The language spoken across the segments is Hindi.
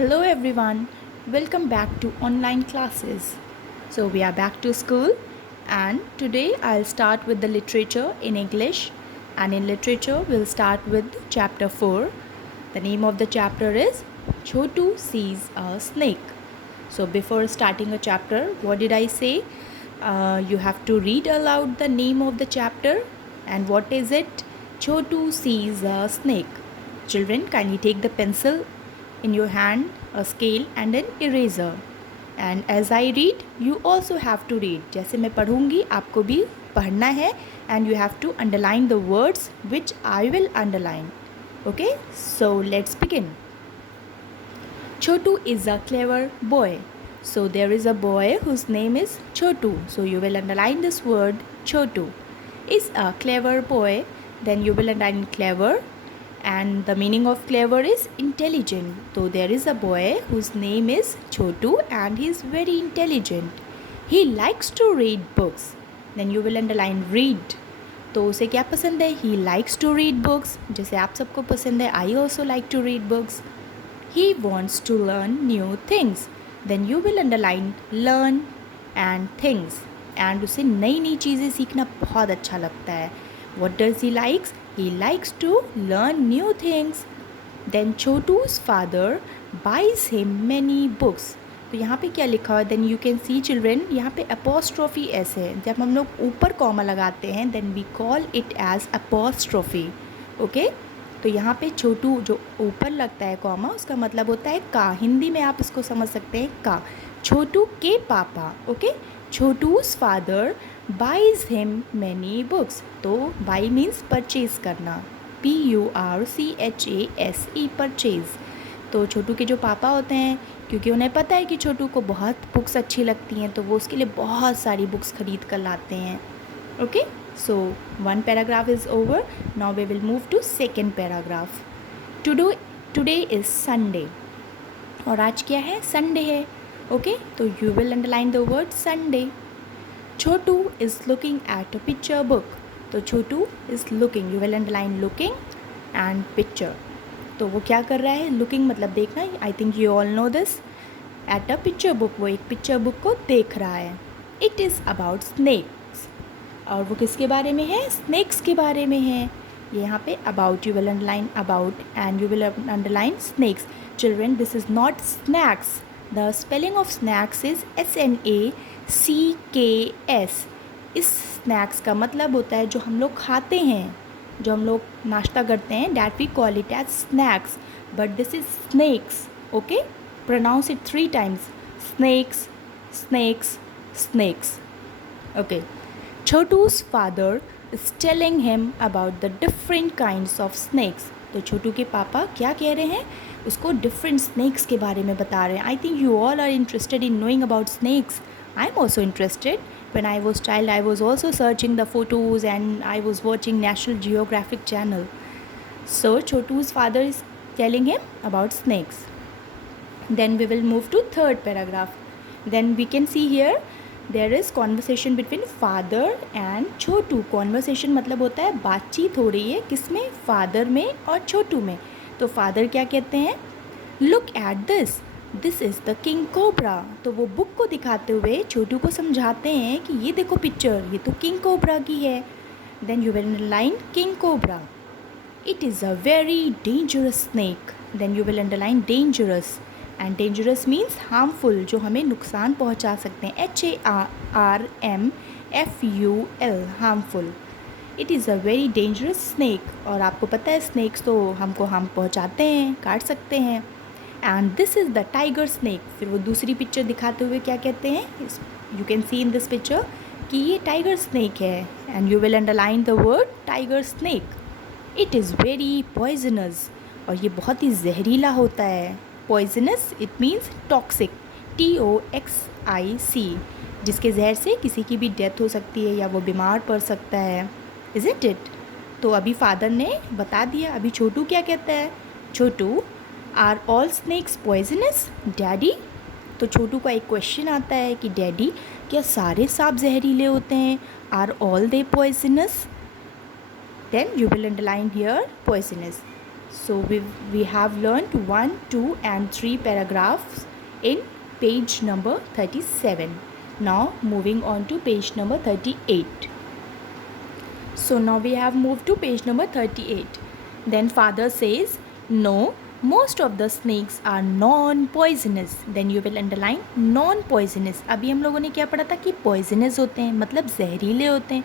Hello everyone, welcome back to online classes. So we are back to school and today I'll start with the literature in English, and in literature we'll start with chapter 4. The name of the chapter is Chotu Sees a Snake. So before starting a chapter, what did I say? You have to read aloud the name of the chapter, and what is it? Chotu Sees a Snake. Children, kindly take the pencil in your hand, a scale and an eraser. And as I read, you also have to read. जैसे मैं पढ़ूंगी आपको भी पढ़ना है, and you have to underline the words which I will underline. Okay, so let's begin. Chotu is a clever boy. So there is a boy whose name is Chotu. So you will underline this word Chotu. Is a clever boy, then you will underline clever, and the meaning of clever is intelligent. So there is a boy whose name is Chotu and he is very intelligent. He likes to read books. Then you will underline read. तो उसे क्या पसंद है? He likes to read books. जैसे आप सबको पसंद है, I also like to read books. He wants to learn new things. Then you will underline learn and things. And उसे नई नई चीज़ें सीखना बहुत अच्छा लगता है. What does he likes? He likes to learn new things. Then Chotu's father buys him many books. तो यहाँ पे क्या लिखा हुआ है? Then you can see children, यहाँ पे apostrophe s है. जब हम लोग ऊपर कॉमा लगाते हैं then we call it as apostrophe. Okay? तो यहाँ पे छोटू जो ऊपर लगता है कॉमा, उसका मतलब होता है का. हिंदी में आप इसको समझ सकते हैं का. छोटू के पापा. Okay, Chhotu's father buys him many books. तो buy means परचेज करना. PURCHASE purchase. तो छोटू के जो पापा होते हैं, क्योंकि उन्हें पता है कि छोटू को बहुत बुक्स अच्छी लगती हैं, तो वो उसके लिए बहुत सारी बुक्स खरीद कर लाते हैं. Okay, so one paragraph is over. Now we will move to second paragraph. Today is Sunday. और आज क्या है? संडे है. ओके, तो you will underline the word Sunday. Chhotu is looking at a picture book. तो छोटू is looking, you will underline looking and picture. तो वो क्या कर रहा है? looking मतलब देखना. I think you all know this. At a picture book, वो एक पिक्चर बुक को देख रहा है. It is about snakes. और वो किसके बारे में है? स्नैक्स के बारे में है. यहाँ पे about, you will underline about and you will underline snakes. Children, this is not snacks. The spelling of snacks is SNACKS. इस स्नैक्स का मतलब होता है जो हम लोग खाते हैं, जो हम लोग नाश्ता करते हैं, that we call it as snacks. But this is snakes. Okay? Pronounce it 3 times. Snakes, snakes, snakes. Okay. Chotu's father is telling him about the different kinds of snakes. तो छोटू के पापा क्या कह रहे हैं? उसको डिफरेंट स्नैक्स के बारे में बता रहे हैं. I think you all are interested in knowing about snakes. I am also interested. When I was child, I was also searching the photos and I was watching National Geographic channel. So Chotu's father is telling him about snakes. Then we will move to third paragraph. Then we can see here there is conversation between father and Chhotu. Conversation मतलब होता है बातचीत हो रही है. किसमें? फादर में और छोटू में. तो फादर क्या कहते हैं? Look at this. This is the king cobra. तो वो बुक को दिखाते हुए छोटू को समझाते हैं कि ये देखो पिक्चर, ये तो किंग कोबरा की है. Then you will underline king cobra. It is a very dangerous snake. Then you will underline dangerous. And dangerous means harmful, जो हमें नुकसान पहुंचा सकते हैं. HARMFUL, harmful. It is a very dangerous snake. और आपको पता है स्नैक्स तो हमको हार्म पहुंचाते हैं, काट सकते हैं. And this is the tiger snake. फिर वो दूसरी पिक्चर दिखाते हुए क्या कहते हैं? You can see in this picture कि ये टाइगर स्नैक है. And you will underline the word tiger snake. It is very poisonous. और ये बहुत ही जहरीला होता है. Poisonous, it means toxic. TOXIC. जिसके जहर से किसी की भी डेथ हो सकती है या वो बीमार पड़ सकता है. Isn't it? तो अभी फादर ने बता दिया. अभी छोटू क्या कहता है? Chhotu, are all snakes poisonous daddy? तो छोटू का एक क्वेश्चन आता है कि डैडी, क्या सारे सांप जहरीले होते हैं? Are all they poisonous? Then you will underline here poisonous. So we have learned 1, 2 and 3 paragraphs in page number 37. Now moving on to page number 38. So now we have moved to page number 38. Then father says, no, most of the snakes are non-poisonous. Then you will underline non-poisonous. अभी हम लोगों ने क्या पढ़ा था कि poisonous होते हैं मतलब जहरीले होते हैं,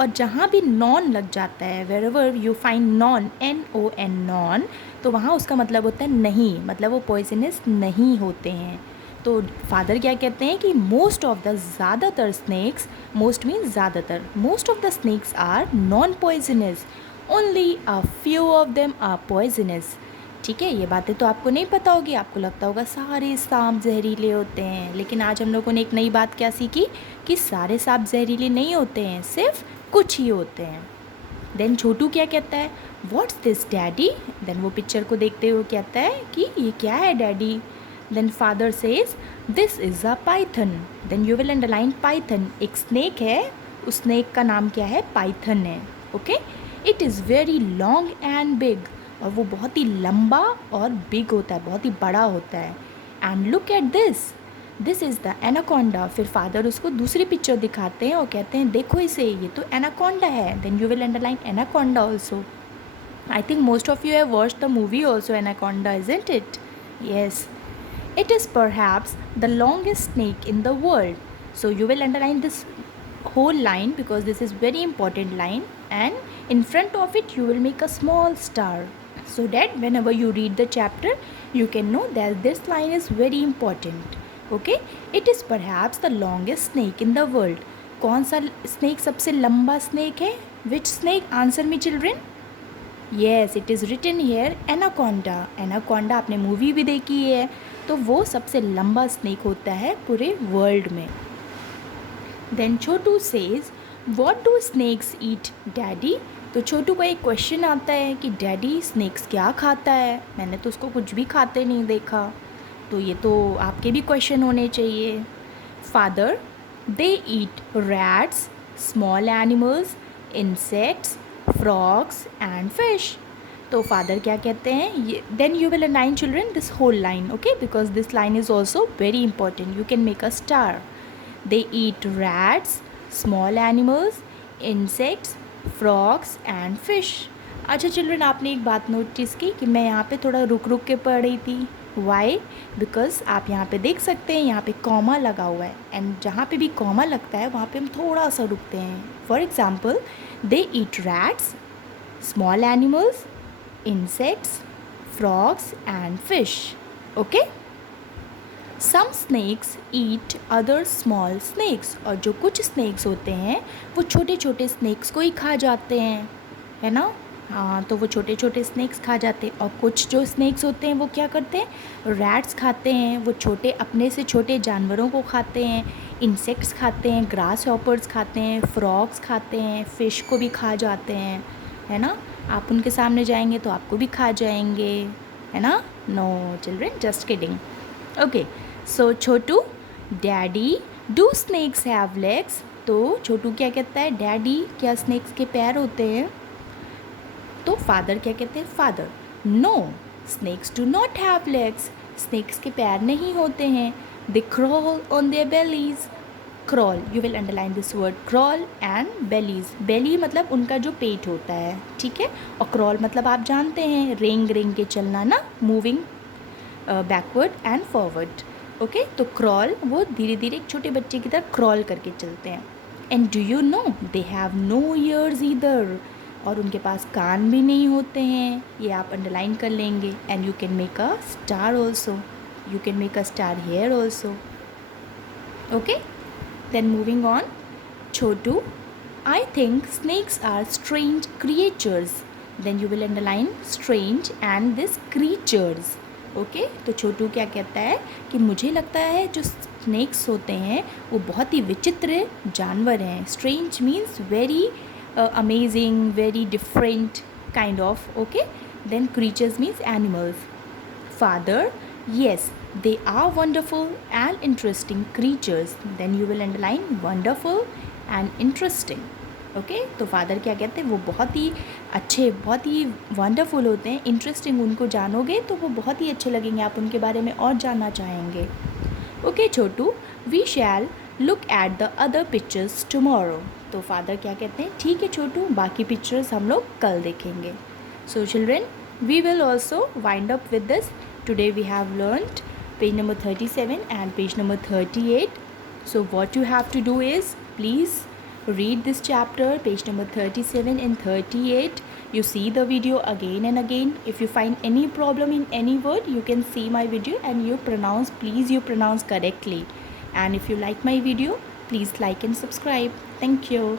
और जहाँ भी non लग जाता है, wherever you find non, N-O-N, non, तो वहाँ उसका मतलब होता है नहीं, मतलब वो poisonous नहीं होते हैं. तो फादर क्या कहते हैं कि मोस्ट ऑफ द ज़्यादातर स्नैक्स, मोस्ट मीन्स ज़्यादातर, most of the snakes are non poisonous, only a few of them are poisonous. ठीक है, ये बातें तो आपको नहीं पता होगी, आपको लगता होगा सारे सांप जहरीले होते हैं, लेकिन आज हम लोगों ने एक नई बात क्या सीखी कि सारे सांप जहरीले नहीं होते हैं, सिर्फ कुछ ही होते हैं. देन छोटू क्या कहता है, व्हाट्स दिस डैडी. देन वो पिक्चर को देखते हुए कहता है कि ये क्या है daddy. Then father says, this is a python. Then you will underline python. एक snake है, उस snake का नाम क्या है, python है. Okay? It is very long and big. और वो बहुत ही लंबा और big होता है, बहुत ही बड़ा होता है. And look at this. This is the anaconda. फिर father उसको दूसरी पिक्चर दिखाते हैं और कहते हैं देखो इसे, ये तो anaconda है. Then you will underline anaconda also. I think most of you have watched the movie also, Anaconda, isn't it? Yes. It is perhaps the longest snake in the world. So you will underline this whole line because this is very important line, and in front of it you will make a small star so that whenever you read the chapter you can know that this line is very important. Okay? It is perhaps the longest snake in the world. कौन सा snake सबसे लंबा snake है? Which snake? Answer me children. Yes, it is written here anaconda. Anaconda आपने मूवी भी देखी है, तो वो सबसे लंबा स्नेक होता है पूरे वर्ल्ड में. Then Chhotu says, what do snakes eat daddy. तो छोटू का एक क्वेश्चन आता है कि डैडी स्नेक्स क्या खाता है, मैंने तो उसको कुछ भी खाते नहीं देखा. तो ये तो आपके भी क्वेश्चन होने चाहिए. Father, they eat rats, small animals, insects, frogs and fish. तो फादर क्या कहते हैं, then you will underline children this whole line, okay, because this line is also very important. You can make a star. They eat rats, small animals, insects, frogs and fish. अच्छा चिल्ड्रन, आपने एक बात नोटिस की कि मैं यहाँ पे थोड़ा रुक रुक के पढ़ रही थी. वाई? बिकॉज आप यहाँ पे देख सकते हैं यहाँ पे कॉमा लगा हुआ है, एंड जहाँ पे भी कॉमा लगता है वहाँ पे हम थोड़ा सा रुकते हैं. For example, they eat rats, small animals, insects, frogs and fish. Okay? Some snakes eat other small snakes. और जो कुछ snakes होते हैं वो छोटे छोटे snakes को ही खा जाते हैं, है ना. हाँ, तो वो छोटे छोटे स्नैक्स खा जाते हैं. और कुछ जो स्नैक्स होते हैं वो क्या करते हैं, रैट्स खाते हैं, वो छोटे अपने से छोटे जानवरों को खाते हैं. इंसेक्ट्स खाते हैं, ग्रास हॉपर्स खाते हैं, फ्रॉग्स खाते हैं, फ़िश को भी खा जाते हैं, है ना. आप उनके सामने जाएंगे तो आपको भी खा जाएंगे, है ना. No children, just kidding. Okay, so Chhotu, daddy, do snakes have legs. तो छोटू क्या कहता है, डैडी क्या स्नैक्स के पैर होते हैं. तो फादर क्या कहते हैं, father, no, snakes do not have legs. Snakes के पैर नहीं होते हैं. They crawl on their bellies. Crawl, you will underline this word, crawl and bellies. Belly मतलब उनका जो पेट होता है, ठीक है, और क्रॉल मतलब आप जानते हैं रेंग रेंग के चलना ना, moving backward and forward. Okay, तो क्रॉल वो धीरे धीरे एक छोटे बच्चे की तरह क्रॉल करके चलते हैं. And do you know they have no ears either. और उनके पास कान भी नहीं होते हैं. ये आप अंडरलाइन कर लेंगे. And you can make a star also. You can make a star here also. Okay, then moving on. Chhotu, I think snakes are strange creatures. Then you will underline strange and this creatures. Okay, तो छोटू क्या कहता है कि मुझे लगता है जो स्नेक्स होते हैं वो बहुत ही विचित्र जानवर हैं. Strange means very amazing, very different kind of. Okay, then creatures means animals. Father, yes, they are wonderful and interesting creatures. Then you will underline wonderful and interesting. Okay तो फादर क्या कहते हैं, वो बहुत ही अच्छे, बहुत ही वंडरफुल होते हैं, इंटरेस्टिंग। उनको जानोगे तो वो बहुत ही अच्छे लगेंगे, आप उनके बारे में और जानना चाहेंगे। Okay Chhotu, we shall look at the other pictures tomorrow. तो फादर क्या कहते हैं, ठीक है छोटू, बाकी पिक्चर्स हम लोग कल देखेंगे। So children, we will also wind up with this. Today we have learned page number 37 and page number 38. So what you have to do is, please read this chapter, page number 37 and 38. You see the video again and again. If you find any problem in any word, you can see my video and you pronounce, please you pronounce correctly. And if you like my video, please like and subscribe. Thank you.